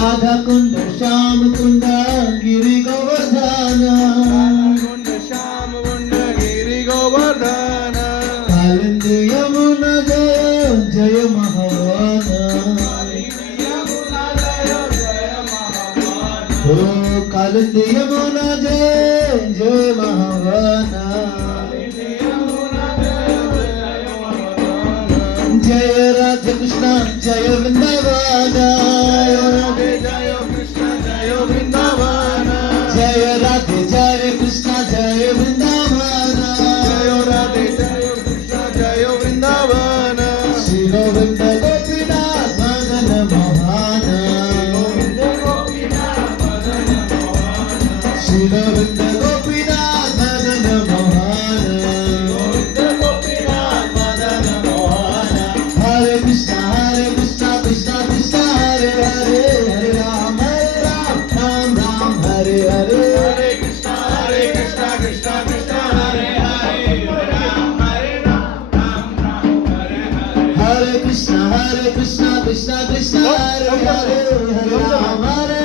राधा कुंड श्याम कुंड गिरि गोवर्धन कुंड श्याम कुंड गिरि गोवर्धन कालिंद यमुना जय जय महावन ओ कालिंद यमुना जय जय महावन जय राधे कृष्ण जय वृंदावन जय कृष्ण जय वृंदावन जय राधे जय कृष्ण जय वृंदावन जय राधे जय कृष्ण जय वृंदावन श्री गोविंद गोपीनाथ मदन मोहन श्री गोविंद गोपीनाथ मदन मोहन हरे कृष्ण कृष्ण कृष्ण हरे हरे हरे राम राम राम हरे हरे हरे कृष्ण कृष्ण कृष्ण हरे हरे राम राम हरे हरे हरे कृष्ण कृष्ण कृष्ण हरे हरे हरे राम हरे